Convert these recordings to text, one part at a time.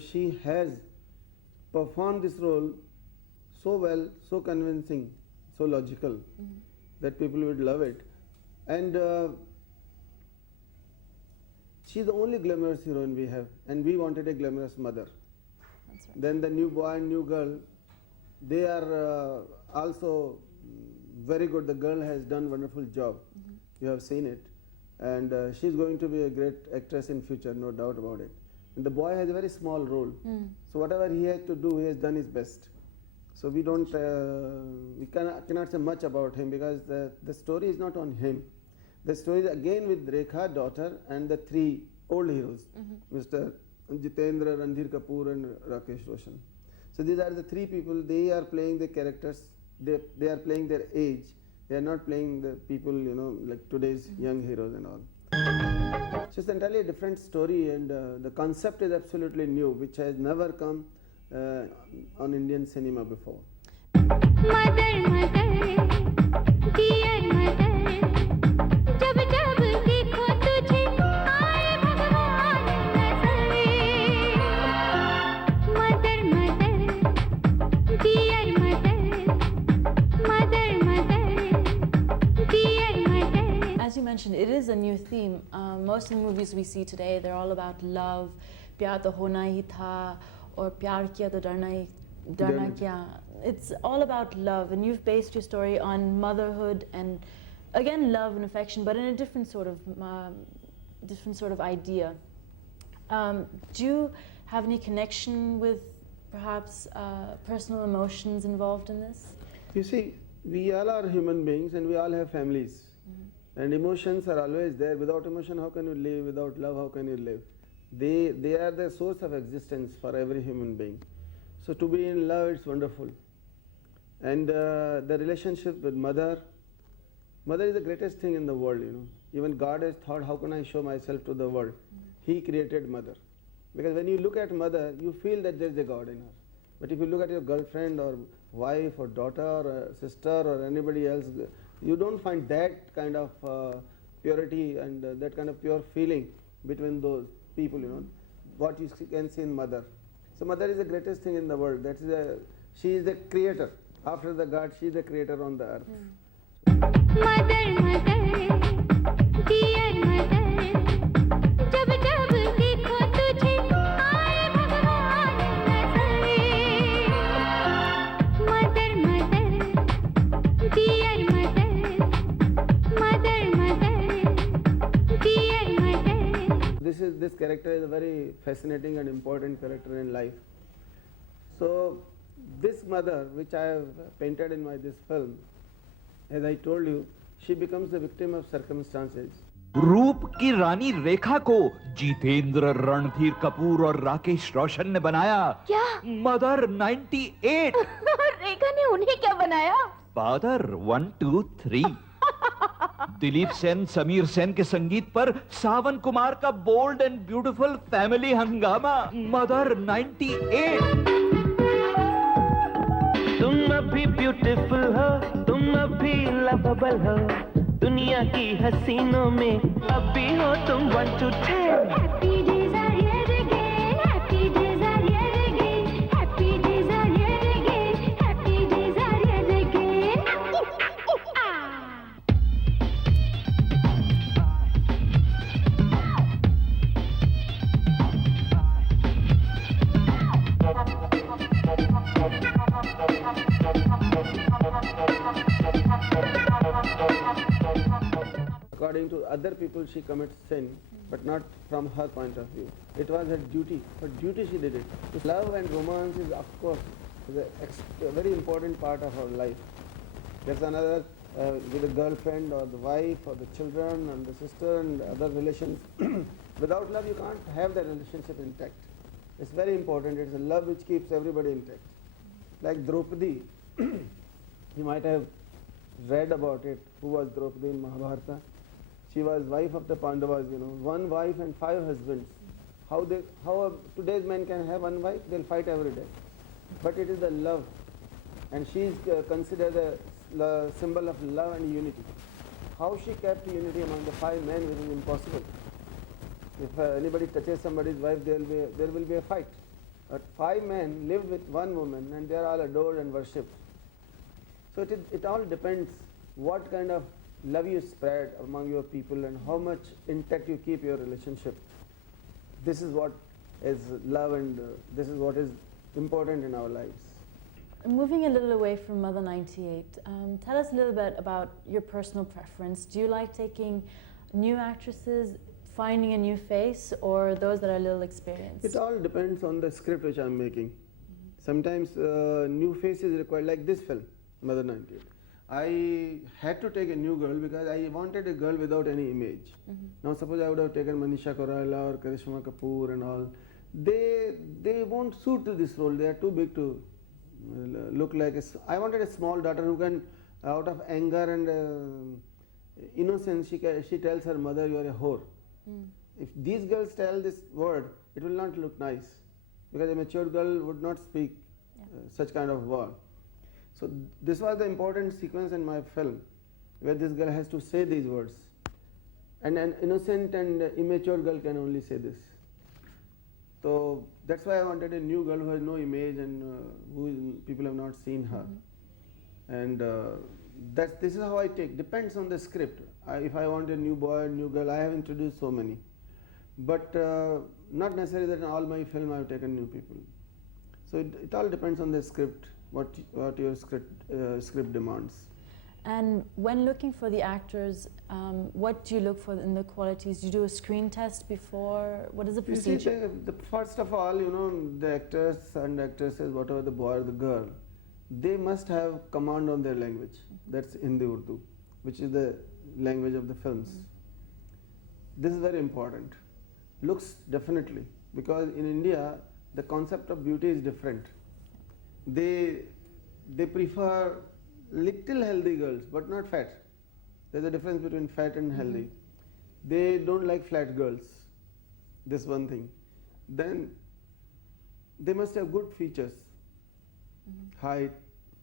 she has performed this role so well, so convincing, so logical that people would love it. And she's the only glamorous heroine we have, and we wanted a glamorous mother. That's right. Then the new boy and new girl, they are also very good. The girl has done wonderful job. You have seen it, and she's going to be a great actress in future, no doubt about it. And the boy has a very small role, so whatever he has to do, he has done his best. So we don't, we cannot say much about him, because the story is not on him. The story is again with Rekha, daughter, and the three old heroes, Mr. Jitendra, Randhir Kapoor, and Rakesh Roshan. So these are the three people. They are playing the characters. They are playing their age. They are not playing the people, you know, like today's young heroes and all. So it's entirely a different story, and the concept is absolutely new, which has never come on Indian cinema before. Mother, mother, dear mother, जब जब देखो तुझे आए भगवान नजरे. Mother, mother, dear mother, mother, mother, dear mother. As you mentioned, it is a new theme. Most of the movies we see today, they're all about love. प्यार तो होना ही था, or प्यार किया तो डरना क्या. It's all about love, and you've based your story on motherhood and, again, love and affection, but in a different sort of idea. Do you have any connection with perhaps personal emotions involved in this? You see, we all are human beings, and we all have families. And emotions are always there. Without emotion, how can you live? Without love, how can you live? They are the source of existence for every human being. So to be in love, it's wonderful. And the relationship with mother is the greatest thing in the world, you know. Even God has thought, how can I show myself to the world? He created mother. Because when you look at mother, you feel that there is a God in her. But if you look at your girlfriend or wife or daughter or sister or anybody else, you don't find that kind of purity and that kind of pure feeling between those people, you know, what you can see in mother. So mother is the greatest thing in the world. She is the creator. After the God, she is the creator on the earth. Mother, mother, dear mother, जब जब देखो तुझे आए भगवान नजरे. Mother, mother, dear mother, mother, mother, dear mother. This character is a very fascinating and important character in life. So this mother, which I have painted in this film, as I told you, she becomes the victim of circumstances. रूप की रानी रेखा को जितेंद्र, रणधीर कपूर और राकेश रोशन ने बनाया. क्या? Mother 98. रेखा ने उन्हें क्या बनाया? फादर 1, 2, 3. दिलीप सेन, समीर सेन के संगीत पर सावन कुमार का बोल्ड एंड ब्यूटीफुल फैमिली हंगामा. मदर 98. तुम अभी ब्यूटीफुल हो, तुम अभी लवेबल हो, दुनिया की हसीनों में अभी हो तुम 1 to 10. Happy days are here again, happy days are here again, happy days are here again, happy days are here again. According to other people, she commits sin, but not from her point of view. It was her duty. Her duty, she did it. Love and romance is, of course, a very important part of our life. There's another with the girlfriend or the wife or the children and the sister and other relations. Without love, you can't have that relationship intact. It's very important. It's a love which keeps everybody intact. Like Draupadi, you might have read about it. Who was Draupadi in Mahabharata? She was wife of the Pandavas, you know, one wife and 5 husbands. How today's men can have one wife? They'll fight every day. But it is the love, and she is considered a symbol of love and unity. How she kept unity among the 5 men, which is impossible. If anybody touches somebody's wife, there will be a fight. But 5 men lived with 1 woman and they are all adored and worshipped. So it all depends what kind of love you spread among your people and how much intact you keep your relationship. This is what is love, and this is what is important in our lives. Moving a little away from Mother 98, tell us a little bit about your personal preference. Do you like taking new actresses, finding a new face, or those that are a little experienced? It all depends on the script which I'm making. Sometimes new face is required, like this film, Mother 98. I had to take a new girl because I wanted a girl without any image. Now suppose I would have taken Manisha Koirala or Karishma Kapoor and all, they won't suit to this role. They are too big to look like I wanted a small daughter who can, out of anger and innocence, she tells her mother, you are a whore. If these girls tell this word, it will not look nice, because a mature girl would not speak such kind of word. So this was the important sequence in my film, where this girl has to say these words, and an innocent and immature girl can only say this. So that's why I wanted a new girl who has no image and people have not seen her. And this is how I take. Depends on the script. If I want a new boy, new girl, I have introduced so many, but not necessarily that in all my film I have taken new people. So it all depends on the script, what your script demands. And when looking for the actors, what do you look for in the qualities? Do you do a screen test before? What is the procedure? You see, first of all, the actors and actresses, whatever the boy or the girl, they must have command on their language. That's Hindi Urdu, which is the language of the films. This is very important. Looks, definitely, because in India the concept of beauty is different. They prefer little healthy girls, but not fat. There's a difference between fat and healthy. They don't like flat girls. This one thing. Then they must have good features, height,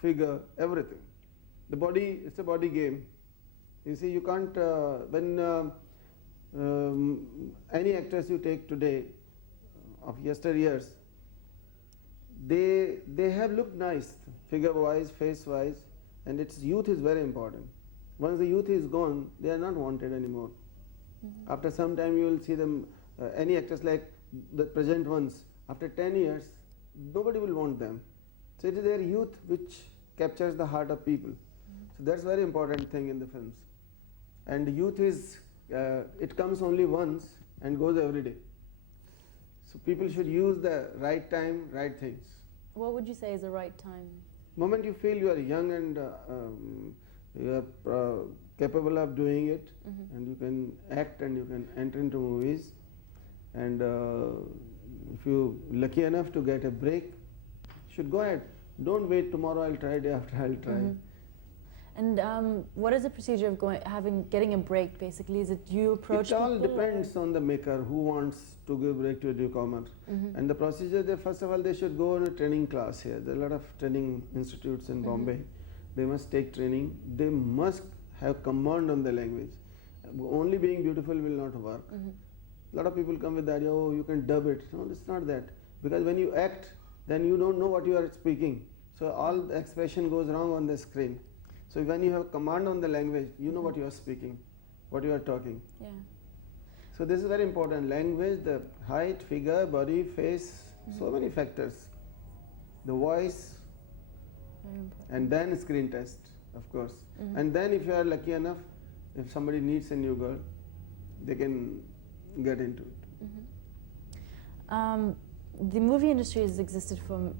figure, everything. The body, it's a body game. You see, you can't, when any actress you take today, of yesteryears, they have looked nice, figure-wise, face-wise, and its youth is very important. Once the youth is gone, they are not wanted anymore. After some time, you will see them, any actors like the present ones, after 10 years, nobody will want them. So it is their youth which captures the heart of people. So that's very important thing in the films. And youth is, it comes only once and goes every day. So people should use the right time, right things. What would you say is the right time? Moment you feel you are young and you are capable of doing it, and you can act and you can enter into movies, and if you lucky enough to get a break, you should go ahead. Don't wait tomorrow I'll try, day after I'll try. And what is the procedure of getting a break? Basically, is it you approach people? It all people, depends on the maker who wants to give break to a newcomer. And the procedure, first of all, they should go on a training class here. There are a lot of training institutes in Bombay. They must take training. They must have command on the language. Only being beautiful will not work. A lot of people come with the idea, oh, you can dub it. No, it's not that. Because when you act, then you don't know what you are speaking. So all the expression goes wrong on the screen. So when you have command on the language, you know what you are speaking, what you are talking. Yeah. So this is very important. Language, the height, figure, body, face, so many factors. The voice, Very important. and then screen test, of course. And then if you are lucky enough, if somebody needs a new girl, they can get into it. The movie industry has existed for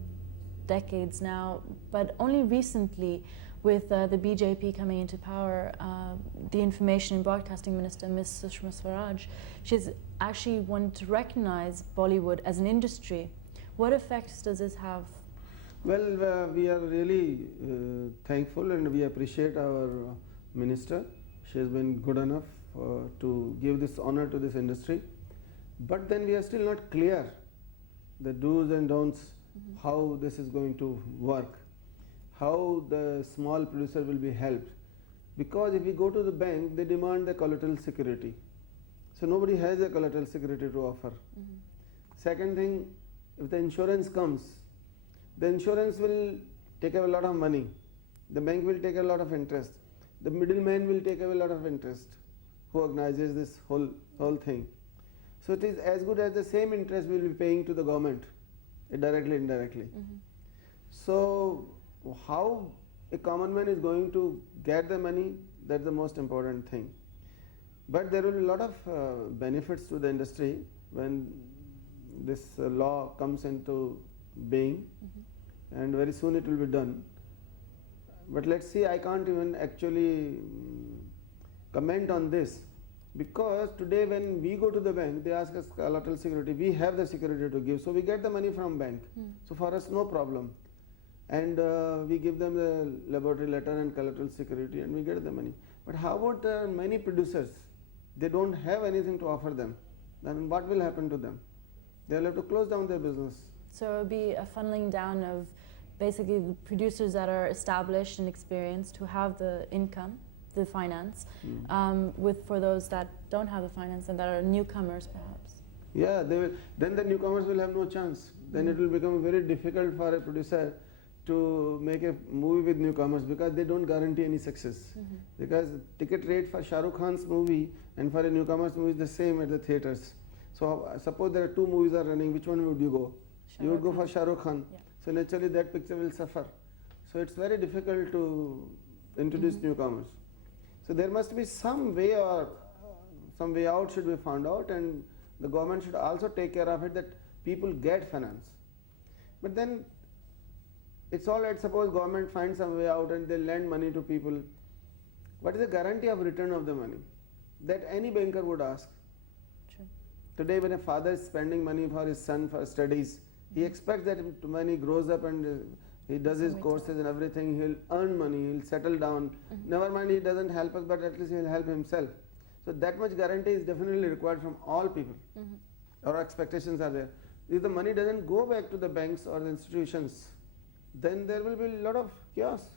decades now, but only recently, with the BJP coming into power, the Information and Broadcasting Minister, Ms. Sushma Swaraj, she's actually wanted to recognize Bollywood as an industry. What effects does this have? Well, we are really thankful and we appreciate our minister. She has been good enough to give this honor to this industry. But then we are still not clear the do's and don'ts, how this is going to work, how the small producer will be helped. Because if we go to the bank, they demand the collateral security. So nobody has a collateral security to offer. Second thing, if the insurance comes, the insurance will take away a lot of money. The bank will take a lot of interest. The middleman will take away a lot of interest who organizes this whole thing. So it is as good as the same interest we will be paying to the government, directly, indirectly. So how a common man is going to get the money, that's the most important thing. But there will be a lot of benefits to the industry when this law comes into being, and very soon it will be done. But let's see, I can't even actually comment on this, because today when we go to the bank, they ask us collateral security. We have the security to give, so we get the money from bank. So for us, no problem. And we give them the laboratory letter and collateral security, and we get the money. But how about many producers? They don't have anything to offer them. Then what will happen to them? They will have to close down their business. So it would be a funneling down of basically the producers that are established and experienced who have the income, the finance, for those that don't have the finance and that are newcomers perhaps. Yeah, they will, then the newcomers will have no chance. Then it will become very difficult for a producer to make a movie with newcomers, because they don't guarantee any success. Because ticket rate for Shah Rukh Khan's movie and for a newcomer's movie is the same at the theatres. So suppose there are two movies are running, which one would you go? You would go for Shah Rukh Khan. Yeah. So naturally that picture will suffer. So it's very difficult to introduce newcomers. So there must be some way, or some way out should be found out, and the government should also take care of it, that people get finance. But then it's all right, suppose government finds some way out and they lend money to people. What is the guarantee of return of the money? That any banker would ask. True. Today when a father is spending money for his son for studies, he expects that when he grows up and he does his courses and everything, he'll earn money, he'll settle down. Never mind he doesn't help us, but at least he'll help himself. So that much guarantee is definitely required from all people. Our expectations are there. If the money doesn't go back to the banks or the institutions, then there will be a lot of chaos.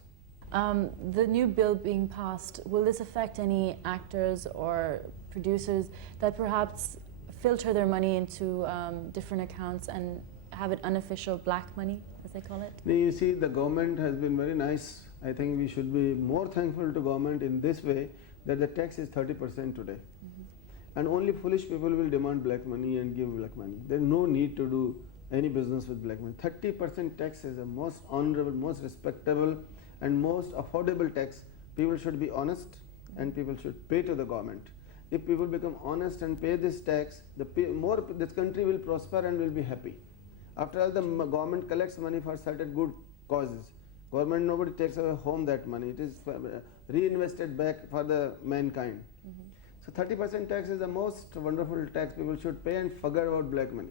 The new bill being passed, will this affect any actors or producers that perhaps filter their money into different accounts and have it unofficial black money, as they call it? You see, the government has been very nice. I think we should be more thankful to government in this way, that the tax is 30% today. And only foolish people will demand black money and give black money. There is no need to do any business with black money. 30% tax is the most honorable, most respectable and most affordable tax. People should be honest and people should pay to the government. If people become honest and pay this tax, more this country will prosper and will be happy. After all, the government collects money for certain good causes. Government, nobody takes away home that money. It is reinvested back for the mankind. So 30% tax is the most wonderful tax people should pay, and forget about black money.